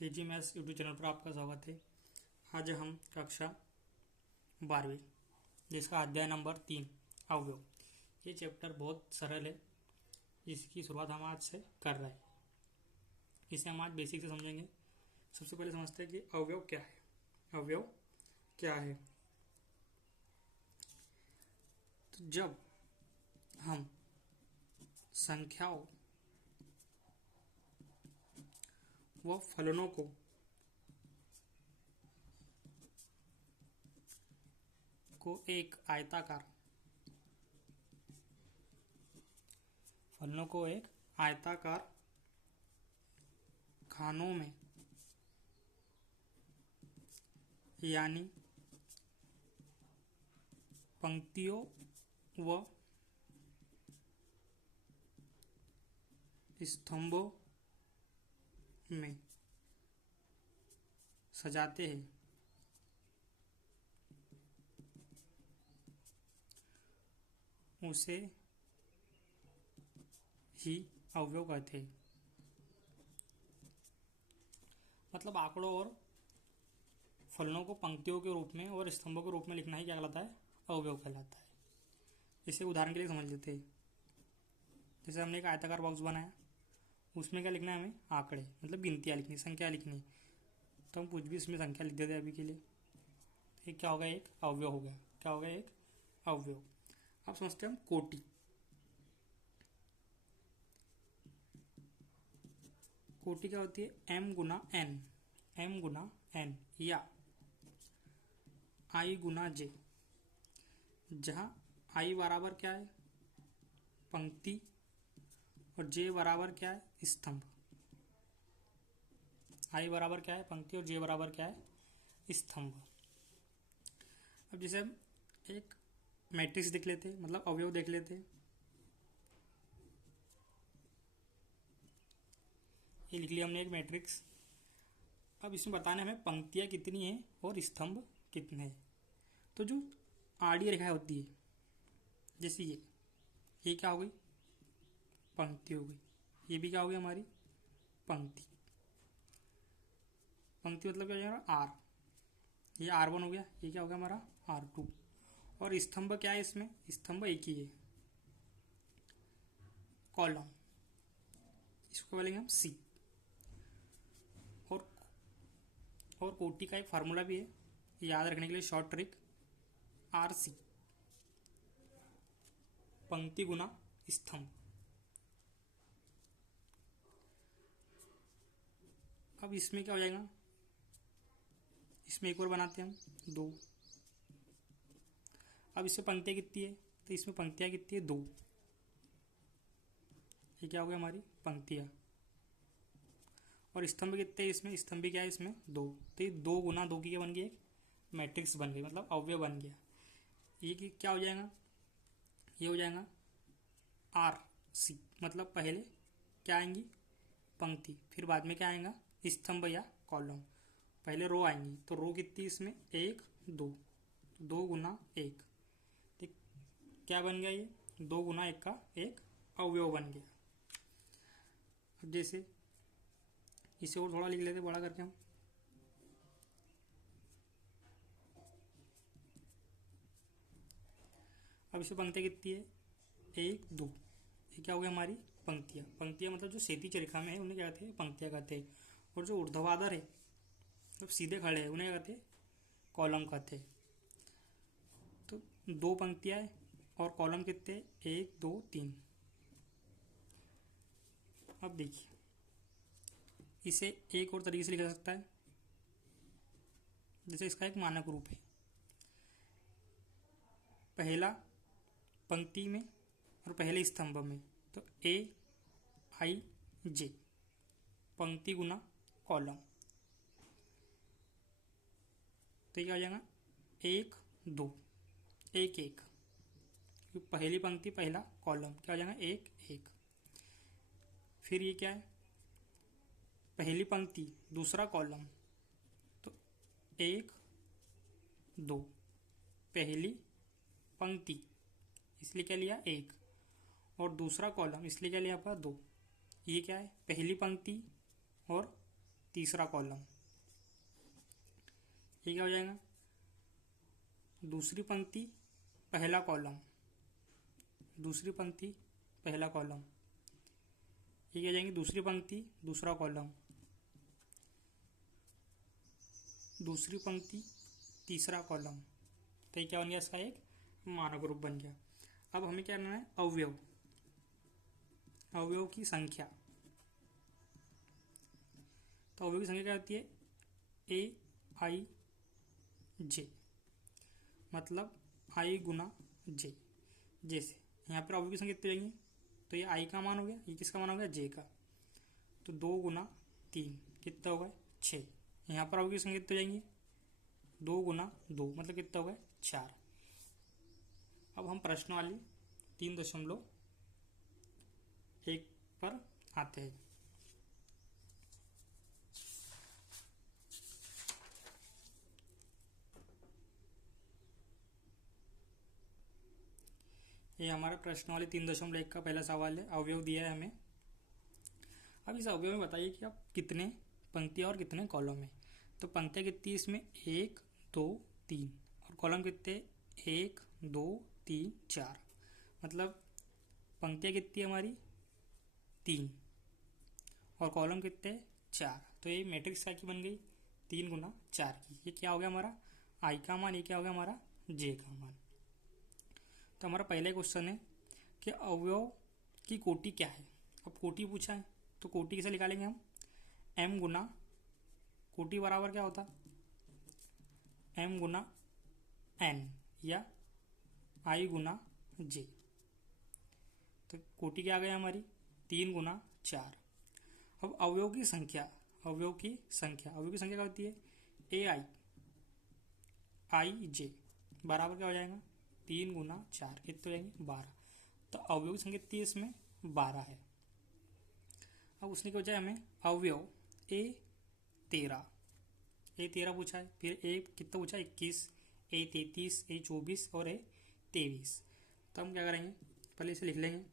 KG maths YouTube channel पर आपका स्वागत है। आज हम कक्षा 12वीं जिसका अध्याय नंबर 3 अवयव। ये चैप्टर बहुत सरल है, इसकी शुरुआत हम आज से कर रहे हैं। इसे हम आज बेसिक से समझेंगे। सबसे पहले समझते हैं कि अवयव क्या है। अवयव क्या है? तो जब हम संख्याओं व फलनों को एक आयताकार खानों में यानी पंक्तियों व स्तंभों में सजाते हैं, उसे ही अवयव कहते हैं। मतलब आंकड़ों और फलनों को पंक्तियों के रूप में और स्तंभों के रूप में लिखना ही क्या कहलाता है? अवयव कहलाता है। इसे उदाहरण के लिए समझ लेते हैं। जैसे हमने एक आयताकार बॉक्स बनाया, उसमें क्या लिखना है हमें? आंकड़े, मतलब गिनतियाँ लिखनी, संख्या लिखनी। तो हम कुछ भी इसमें संख्या लिख देते हैं अभी के लिए। एक क्या होगा? एक अवयव हो गया। क्या होगा? एक अवयव। अब समझते हैं हम कोटि। कोटि क्या होती है? m गुना n, m गुना n या i गुना j, जहां i बराबर क्या है? पंक्ति, और j बराबर क्या है? स्तंभ। i बराबर क्या है? पंक्ति, और j बराबर क्या है? स्तंभ। अब जैसे हम एक मैट्रिक्स देख लेते हैं, मतलब अवयव देख लेते हैं। ये लिख लिया हमने एक मैट्रिक्स। अब इसमें बताना हमें पंक्तियाँ कितनी हैं और स्तंभ कितने हैं। तो जो आड़ी रेखा होती है, जैसे ये क्या हो गई? पंक्ति हो गई। ये भी क्या हो गई? हमारी पंक्ति। पंक्ति मतलब क्या हो जाएगा? आर। ये R1 हो गया। ये क्या हो गया? हमारा R2। और स्तंभ क्या है इसमें? स्तंभ एक ही है, कॉलम। इसको बोलेंगे हम C। और कोटि का एक फार्मूला भी है, याद रखने के लिए शॉर्ट ट्रिक, RC, पंक्ति गुना स्तंभ। अब इसमें क्या हो जाएगा? इसमें एक और बनाते हैं हम, 2। अब इसमें पंक्तियाँ कितनी है? तो इसमें पंक्तियाँ कितनी है? 2। ये क्या हो गया? हमारी पंक्तियाँ। और स्तंभ कितने हैं इसमें? स्तंभ क्या है इसमें? 2। तो ये 2 गुना 2 की क्या बन गई? एक मैट्रिक्स बन गई, मतलब अवयव बन गया। ये क्या हो जाएगा? ये हो जाएगा RC। मतलब पहले क्या आएंगी? पंक्ति, फिर बाद में क्या आएगा? स्तंभ या कॉलम। पहले रो आएंगी, तो रो कितनी इसमें? 1 2, 2 गुना 1। ठीक, क्या बन गया? ये 2 गुना 1 का एक अवयव बन गया। अब जैसे इसे और थोड़ा लिख लेते बड़ा करके हम। अब इसमें पंक्तियाँ कितनी है? 1 2। ये क्या हो गया? हमारी पंक्तियाँ। पंक्तियाँ मतलब जो क्षैतिज रेखा में है उन्हें क्या कहते हैं? पंक्तियाँ कहते हैं। और जो ऊर्ध्वाधर है, जब सीधे खड़े हैं, उन्हें क्या कहते हैं? कॉलम कहते हैं। तो 2 पंक्तियाँ है और कॉलम कितने? 1 2 3। अब देखिए, इसे एक और तरीके से लिखा जा सकता है। जैसे इसका एक मानक रूप है, पहला पंक्ति में और पहले स्तंभ में, तो AIJ, पंक्ति गुना कॉलम। तो ये क्या हो जाएगा? 1 2 1 1। पहली पंक्ति पहला कॉलम क्या हो जाएगा? 1 1। फिर ये क्या है? पहली पंक्ति दूसरा कॉलम, तो 1 2। पहली पंक्ति इसलिए क्या लिया? 1, और दूसरा कॉलम इसलिए क्या लिया? 2। ये क्या है? पहली पंक्ति और तीसरा कॉलम, ये क्या हो जाएगा, दूसरी पंक्ति पहला कॉलम, दूसरी पंक्ति पहला कॉलम, ये क्या जाएंगे, दूसरी पंक्ति दूसरा कॉलम, दूसरी पंक्ति तीसरा कॉलम। तो ये क्या बन गया, इसका एक मानक रूप बन गया। अब हमें क्या करना है, अवयव, अवयव की संख्या। तो अवयव की संख्या क्या होती है, ए आई जे, मतलब आई गुना जे। जैसे यहाँ पर अवयव की संख्या कितनी जाएंगी, तो ये आई का मान हो गया, ये किसका मान हो गया, जे का। तो 2 गुना 3 कितना होगा, 6। यहाँ पर अवयव की संख्या कितनी जाएंगी, 2 गुना 2 मतलब कितना होगा, 4। अब हम प्रश्न वाली 3.1 पर आते हैं। ये हमारा प्रश्न वाले 3.1 का पहला सवाल है। अवयव दिया है हमें। अब इस अवयव में बताइए कि आप कितने पंक्तियाँ और कितने कॉलम है। तो पंक्तियाँ कितनी इसमें, 1 2 3, और कॉलम कितने, 1 2 3 4। मतलब पंक्तियाँ कितनी हमारी 3 और कॉलम कितने 4। तो ये मैट्रिक्स क्या की बन गई, 3 गुना 4 की। ये क्या हो गया हमारा आई का मान, ये क्या हो गया हमारा जे का मान। तो हमारा पहला क्वेश्चन है कि अवयव की कोटि क्या है। अब कोटि पूछा है तो कोटि कैसे निकालेंगे हम, m गुना कोटि बराबर क्या होता, m गुना n या i गुना j। तो कोटि क्या आ गया हमारी 3 गुना 4। अब अवयव की संख्या, अवयव की संख्या, अवयव की संख्या क्या होती है, ए आई जे बराबर क्या हो जाएगा, 3 गुना 4 कितने हो जाएंगे 12। तो अवयव की संख्या कितनी है इसमें, 12 है। अब उसने क्या पूछा है हमें, अवयव ए 13 पूछा है, फिर ए कितना पूछा, 21, ए 33, ए 24 और ए 23। तो हम क्या करेंगे, पहले इसे लिख लेंगे।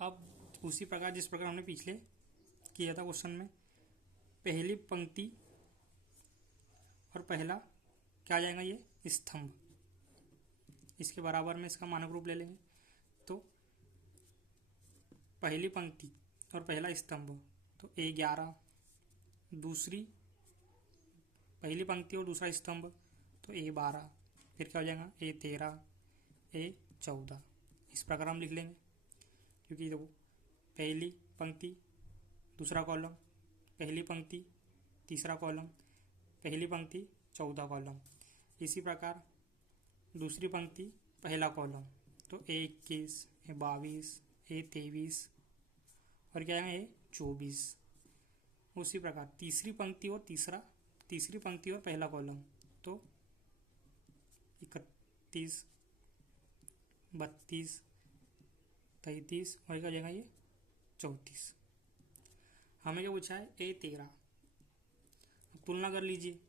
अब उसी प्रकार जिस प्रकार हमने पिछले किया था क्वेश्चन में, पहली पंक्ति और पहला क्या आ जाएगा, ये स्तंभ, इसके बराबर में इसका मानक रूप ले लेंगे। तो पहली पंक्ति और पहला स्तंभ तो A11, दूसरी पहली पंक्ति और दूसरा स्तंभ तो A12, फिर क्या हो जाएगा A13, A14। इस प्रकार हम लिख लेंगे, क्योंकि देखो पहली पंक्ति दूसरा कॉलम, पहली पंक्ति तीसरा कॉलम, पहली पंक्ति चौथा कॉलम। इसी प्रकार दूसरी पंक्ति पहला कॉलम तो A21, A22, A23 और क्या है A24। उसी प्रकार तीसरी पंक्ति और तीसरी पंक्ति और पहला कॉलम तो 31, 32, 33 और क्या हो जाएगा ये 34। हमें क्या पूछा है A13। अब तुलना कर लीजिए।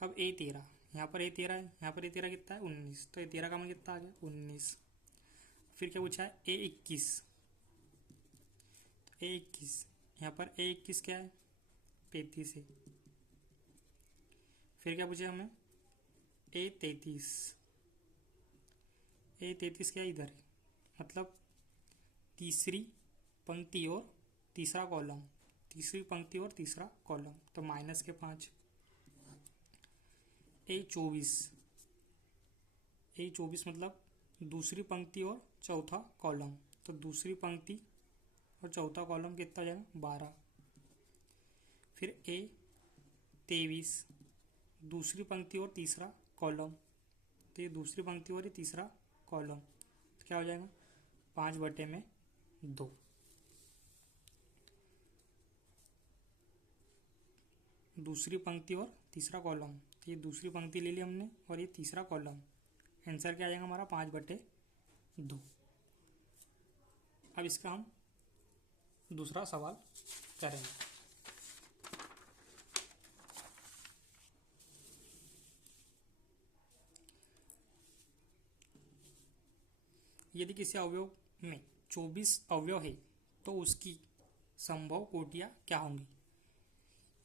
अब A13 यहाँ पर A13 है, यहाँ पर A13 कितना है 19, तो A13 का मान कितना आ गया 19। फिर क्या पूछा है A21, तो A21 यहाँ पर A21 क्या है 35 है। फिर क्या पूछा हमें A33, A33 क्या इधर है, मतलब तीसरी पंक्ति और तीसरा कॉलम, तीसरी पंक्ति और तीसरा कॉलम तो -5। A24 मतलब दूसरी पंक्ति और चौथा कॉलम, तो दूसरी पंक्ति और चौथा कॉलम कितना हो जाएगा 12। फिर A23 दूसरी पंक्ति और तीसरा कॉलम, तो ये दूसरी पंक्ति और ये तीसरा कॉलम तो क्या हो जाएगा 5/2। दूसरी पंक्ति और तीसरा कॉलम, तो ये दूसरी पंक्ति ले ली हमने और ये तीसरा कॉलम। आंसर क्या आ जाएगा हमारा 5/2। अब इसका हम दूसरा सवाल करेंगे। यदि किसी अवयव में 24 अवयव है तो उसकी संभव कोटियाँ क्या होंगी।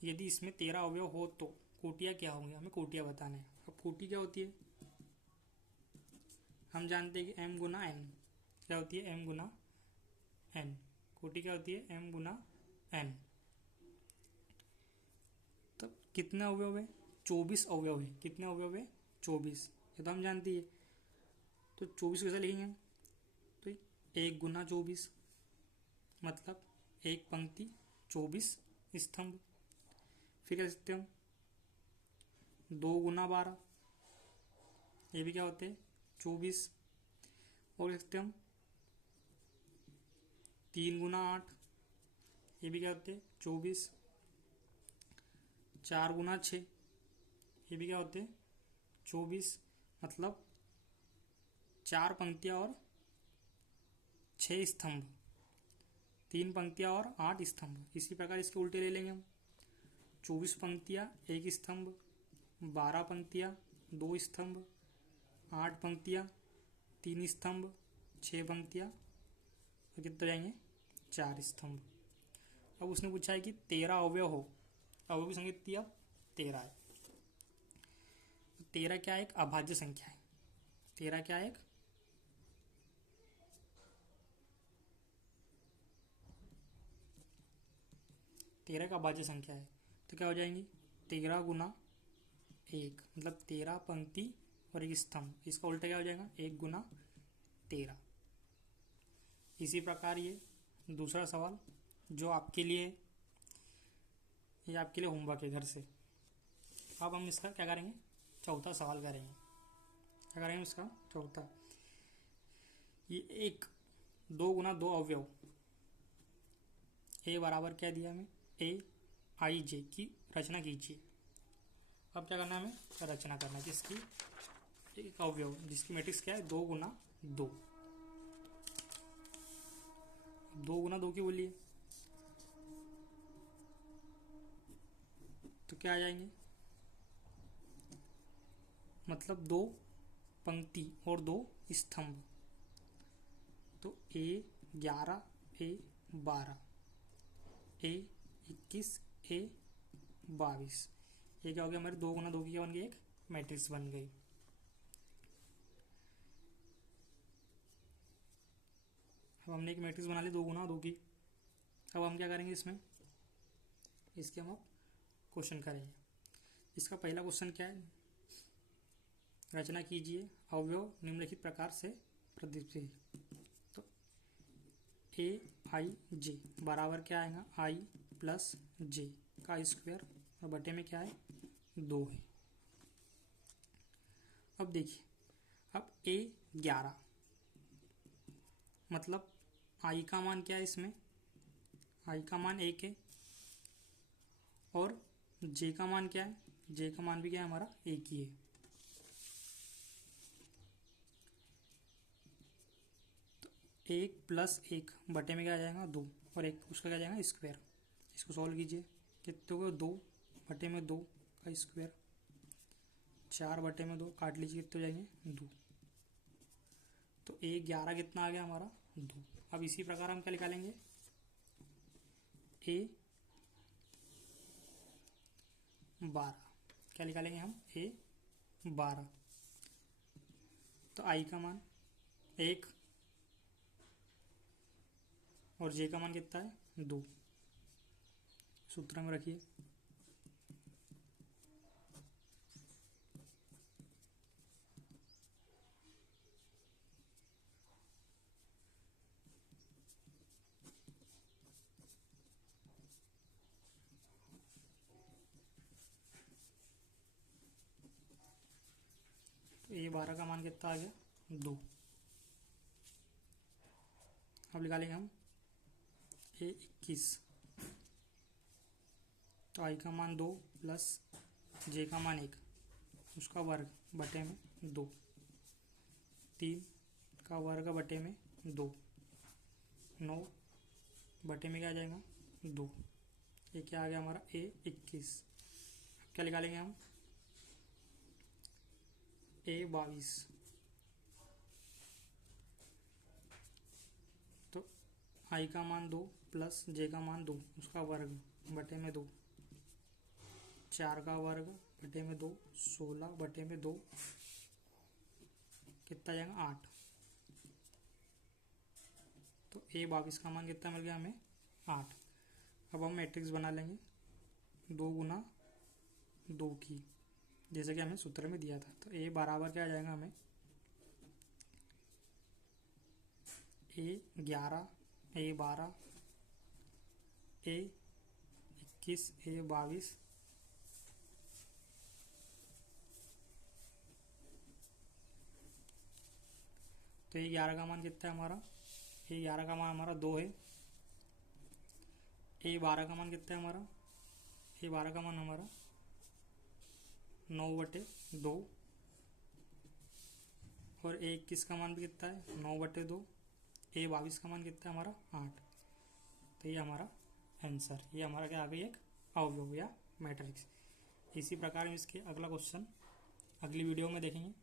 यदि इसमें 13 अवयव हो तो कोटियाँ क्या होंगी, हमें कोटियाँ बताना है। अब कोटि क्या होती है, हम जानते हैं कि m गुना n क्या होती है, m गुना n। कोटि क्या होती है, m गुना n। तो कितने अवयव है, 24 अवयव है। कितने अवयव है, 24। ये तो हम जानती है। तो 24 कैसे लिखेंगे हम, तो 1 गुना 24 मतलब एक पंक्ति 24 स्तंभ। फिर कह सकते हम 2 गुना 12, ये भी क्या होते हैं 24। और लिखते हम 3 गुना 8, ये भी क्या होते हैं 24। 4 गुना 6, ये भी क्या होते हैं 24। मतलब 4 पंक्तियाँ और 6 स्तंभ, 3 पंक्तियाँ और 8 स्तंभ। इसी प्रकार इसके उल्टे ले लेंगे हम, 24 पंक्तियाँ 1 स्तंभ, 12 पंक्तियाँ 2 स्तंभ, 8 पंक्तियाँ 3 स्तंभ, 6 पंक्तियाँ और कितने जाएंगे 4 स्तंभ। अब उसने पूछा है कि 13 अवयव हो, अवयव की संख्या कितनी, अब 13 है। 13 क्या है, एक अभाज्य संख्या है। 13 क्या है, एक तेरह का अभाज्य संख्या है। तो क्या हो जाएंगी 13 गुना 1 मतलब 13 पंक्ति और 1 स्तंभ। इसका उल्टा क्या हो जाएगा 1 गुना 13। इसी प्रकार ये दूसरा सवाल जो आपके लिए, ये आपके लिए होमवर्क है घर से। अब हम इसका क्या करेंगे, चौथा सवाल करेंगे। क्या करेंगे इसका चौथा, ये एक 2 गुना 2 अवयव ए बराबर क्या दिया हमें, ए आई जे की रचना कीजिए। अब क्या करना है, हमें रचना करना है जिसकी एक अवयव जिसकी मैट्रिक्स क्या है 2 गुना 2। 2 गुना 2 की बोलिए तो क्या आ जाएंगे, मतलब 2 पंक्ति और 2 स्तंभ। तो ए 11 ए 12 ए 21 ए 22, ये क्या हो गया हमारे 2 गुना 2 की क्या बन गई, एक मैट्रिक्स बन गई। अब हमने एक मैट्रिक्स बना ली 2 गुना 2 की। अब हम क्या करेंगे इसमें, इसके हम अब क्वेश्चन करेंगे। इसका पहला क्वेश्चन क्या है, रचना कीजिए अवयव निम्नलिखित प्रकार से प्रदर्शित। तो ए आई जे बराबर क्या आएगा, आई प्लस जे का स्क्वायर और बटे में क्या है 2 है। अब देखिए, अब ए 11 मतलब आई का मान क्या है, इसमें आई का मान 1 है और जे का मान क्या है, जे का मान भी क्या है हमारा 1 ही है। तो 1 प्लस 1 बटे में क्या आ जाएगा 2 और 1 उसका क्या आ जाएगा स्क्वायर। इसको सॉल्व कीजिए, कितने हो गए 2 बटे में 2 का स्क्वायर, 4 बटे में 2 काट लीजिए, कितने हो जाएंगे 2। तो ए 11 कितना आ गया हमारा 2। अब इसी प्रकार हम क्या निकालेंगे, ए 12 क्या निकालेंगे हम, ए 12। तो आई का मान 1 और जे का मान कितना है 2, सूत्र में रखिए। तो ए 12 का मान कितना आ गया 2। अब निकालेंगे हम ए 21। तो आई का मान 2 प्लस जे का मान 1 उसका वर्ग बटे में 2, 3 का वर्ग बटे में 2, 9 बटे में क्या आ जाएगा 2। ये क्या आ गया हमारा ए 21। क्या निकालेंगे हम ए 22। आई का मान 2 प्लस जे का मान 2 उसका वर्ग बटे में 2, 4 का वर्ग बटे में 2, 16 बटे में 2, कितना जाएगा 8। तो ए 22 का मान कितना मिल गया हमें 8। अब हम मैट्रिक्स बना लेंगे 2 गुना 2 की, जैसे कि हमें सूत्र में दिया था। तो ए बराबर क्या आ जाएगा हमें ए 11, ए 12, ए 21, ए 22, तो ए 11 का मान कितना है हमारा, ए 11 का मान हमारा 2 है। ए 12 का मान कितना है हमारा, ए 12 का मान हमारा 9/2, और ए 21 का मान भी कितना है 9/2, ए 22 का मान कितना है हमारा 8। तो ये हमारा आंसर, ये हमारा क्या आ गई एक अवयव या मैट्रिक्स। इसी प्रकार हम इसके अगला क्वेश्चन अगली वीडियो में देखेंगे।